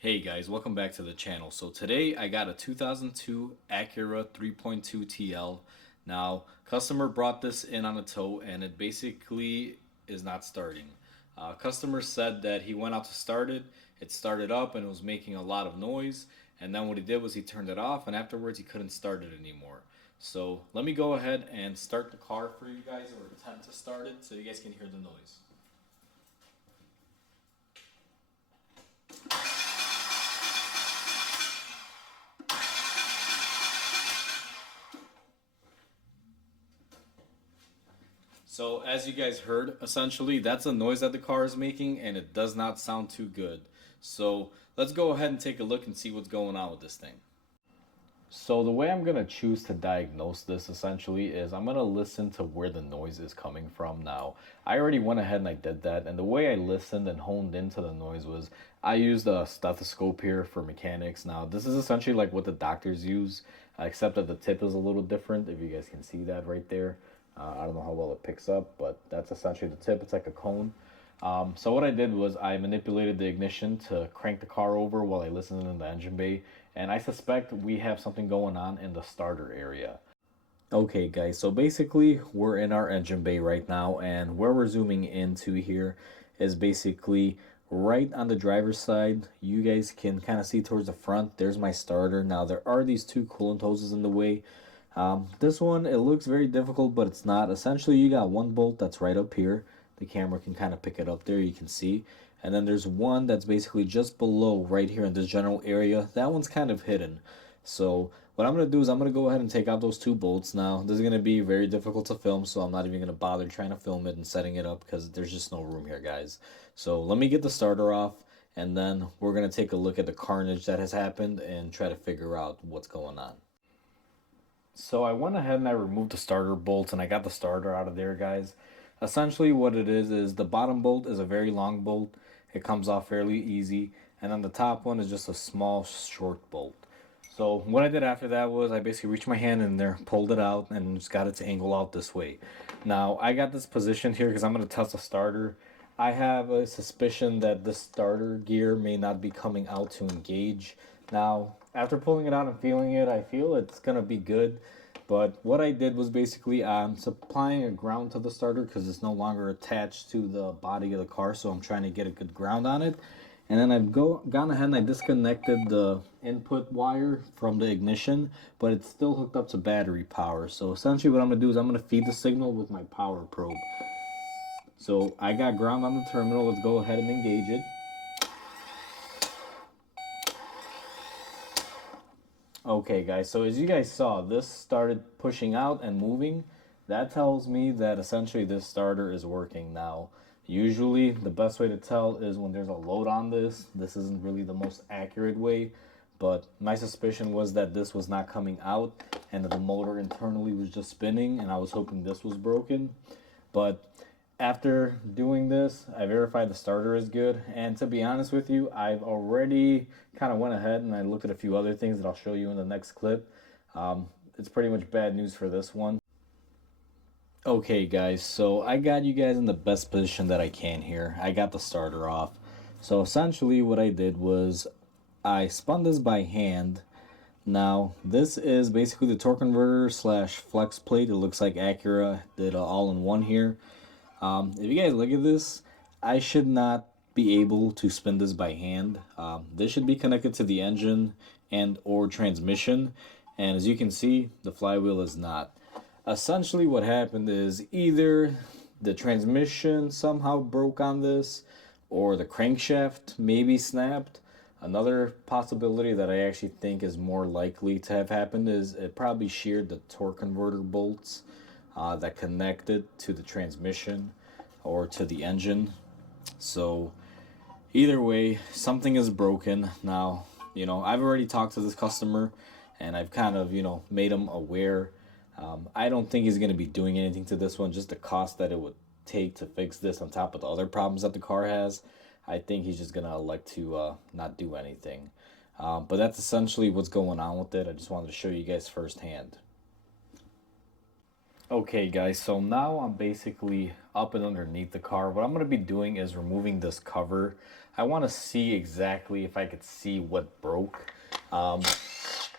Hey guys, welcome back to the channel. So today I got a 2002 Acura 3.2 TL. Now, customer brought this in on a tow and it basically is not starting. Customer said that he went out to start it, it started up and it was making a lot of noise, and then what he did was he turned it off and afterwards he couldn't start it anymore. So let me go ahead and start the car for you guys, or attempt to start it so you guys can hear the noise. So as you guys heard, essentially that's the noise that the car is making and it does not sound too good. So let's go ahead and take a look and see what's going on with this thing. So the way I'm going to choose to diagnose this essentially is I'm going to listen to where the noise is coming from. Now, I already went ahead and I did that, and the way I listened and honed into the noise was I used a stethoscope here for mechanics. Now, this is essentially like what the doctors use, except that the tip is a little different, if you guys can see that right there. I don't know how well it picks up, but that's essentially the tip. It's like a cone. So what I did was I manipulated the ignition to crank the car over while I listened in the engine bay, and I suspect we have something going on in the starter area. Okay guys, so basically we're in our engine bay right now, and where we're zooming into here is basically right on the driver's side. You guys can kind of see towards the front, there's my starter. Now there are these two coolant hoses in the way. This one, it looks very difficult, but it's not. Essentially, you got one bolt that's right up here. The camera can kind of pick it up there, you can see. And then there's one that's basically just below right here in this general area. That one's kind of hidden. So what I'm going to do is I'm going to go ahead and take out those two bolts. Now, this is going to be very difficult to film, so I'm not even going to bother trying to film it and setting it up because there's just no room here, guys. So let me get the starter off, and then we're going to take a look at the carnage that has happened and try to figure out what's going on. So I went ahead and I removed the starter bolts and I got the starter out of there, guys. Essentially what it is the bottom bolt is a very long bolt. It comes off fairly easy. And then the top one is just a small short bolt. So what I did after that was I basically reached my hand in there, pulled it out, and just got it to angle out this way. Now I got this positioned here because I'm going to test the starter. I have a suspicion that the starter gear may not be coming out to engage. Now, after pulling it out and feeling it, I feel it's going to be good. But what I did was basically I'm supplying a ground to the starter because it's no longer attached to the body of the car. So I'm trying to get a good ground on it. And then I've gone ahead and I disconnected the input wire from the ignition, but it's still hooked up to battery power. So essentially what I'm going to do is I'm going to feed the signal with my power probe. So I got ground on the terminal. Let's go ahead and engage it. Okay guys, so as you guys saw, this started pushing out and moving. That tells me that essentially this starter is working now. Usually the best way to tell is when there's a load on this. This isn't really the most accurate way, but my suspicion was that this was not coming out and that the motor internally was just spinning, and I was hoping this was broken. But after doing this, I verified the starter is good, and to be honest with you, I've already kind of went ahead and I looked at a few other things that I'll show you in the next clip. It's pretty much bad news for this one. Okay guys, so I got you guys in the best position that I can here. I got the starter off. So essentially what I did was I spun this by hand. Now this is basically the torque converter slash flex plate. It looks like Acura did all in one here. If you guys look at this, I should not be able to spin this by hand. This should be connected to the engine and or transmission, and as you can see, the flywheel is not. Essentially what happened is either the transmission somehow broke on this, or the crankshaft maybe snapped. Another possibility that I actually think is more likely to have happened is it probably sheared the torque converter bolts that connected to the transmission or to the engine. So either way, something is broken. Now, I've already talked to this customer and I've kind of, made him aware. I don't think he's going to be doing anything to this one. Just the cost that it would take to fix this on top of the other problems that the car has, I think he's just going to elect to not do anything. But that's essentially what's going on with it. I just wanted to show you guys firsthand. Okay guys, so now I'm basically up and underneath the car. What I'm going to be doing is removing this cover. I want to see exactly if I could see what broke. Um,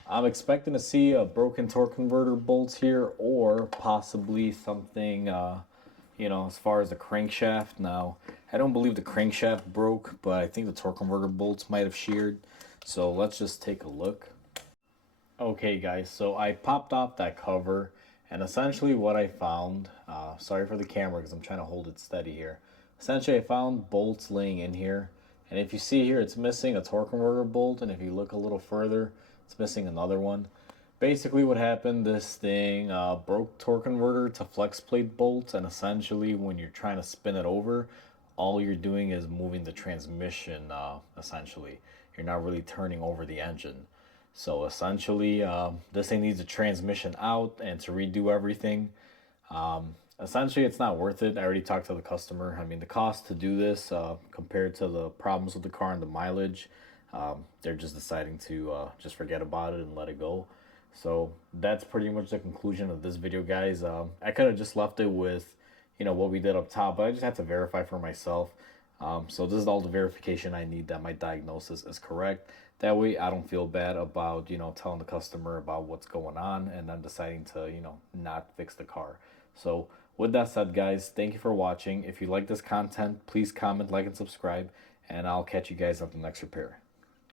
I'm expecting to see a broken torque converter bolts here, or possibly something, as far as the crankshaft. Now, I don't believe the crankshaft broke, but I think the torque converter bolts might have sheared. So let's just take a look. Okay, guys, so I popped off that cover, and essentially what I found, sorry for the camera because I'm trying to hold it steady here. Essentially, I found bolts laying in here, and if you see here, it's missing a torque converter bolt, and if you look a little further, it's missing another one. Basically, what happened, this thing broke torque converter to flex plate bolts, and essentially, when you're trying to spin it over, all you're doing is moving the transmission, essentially. You're not really turning over the engine. So essentially, this thing needs a transmission out and to redo everything. Essentially, it's not worth it. I already talked to the customer. I mean, the cost to do this compared to the problems with the car and the mileage, they're just deciding to just forget about it and let it go. So that's pretty much the conclusion of this video, guys. I could have just left it with, what we did up top, but I just had to verify for myself. So this is all the verification I need that my diagnosis is correct. That way I don't feel bad about, telling the customer about what's going on and then deciding to, not fix the car. So with that said, guys, thank you for watching. If you like this content, please comment, like, and subscribe, and I'll catch you guys at the next repair.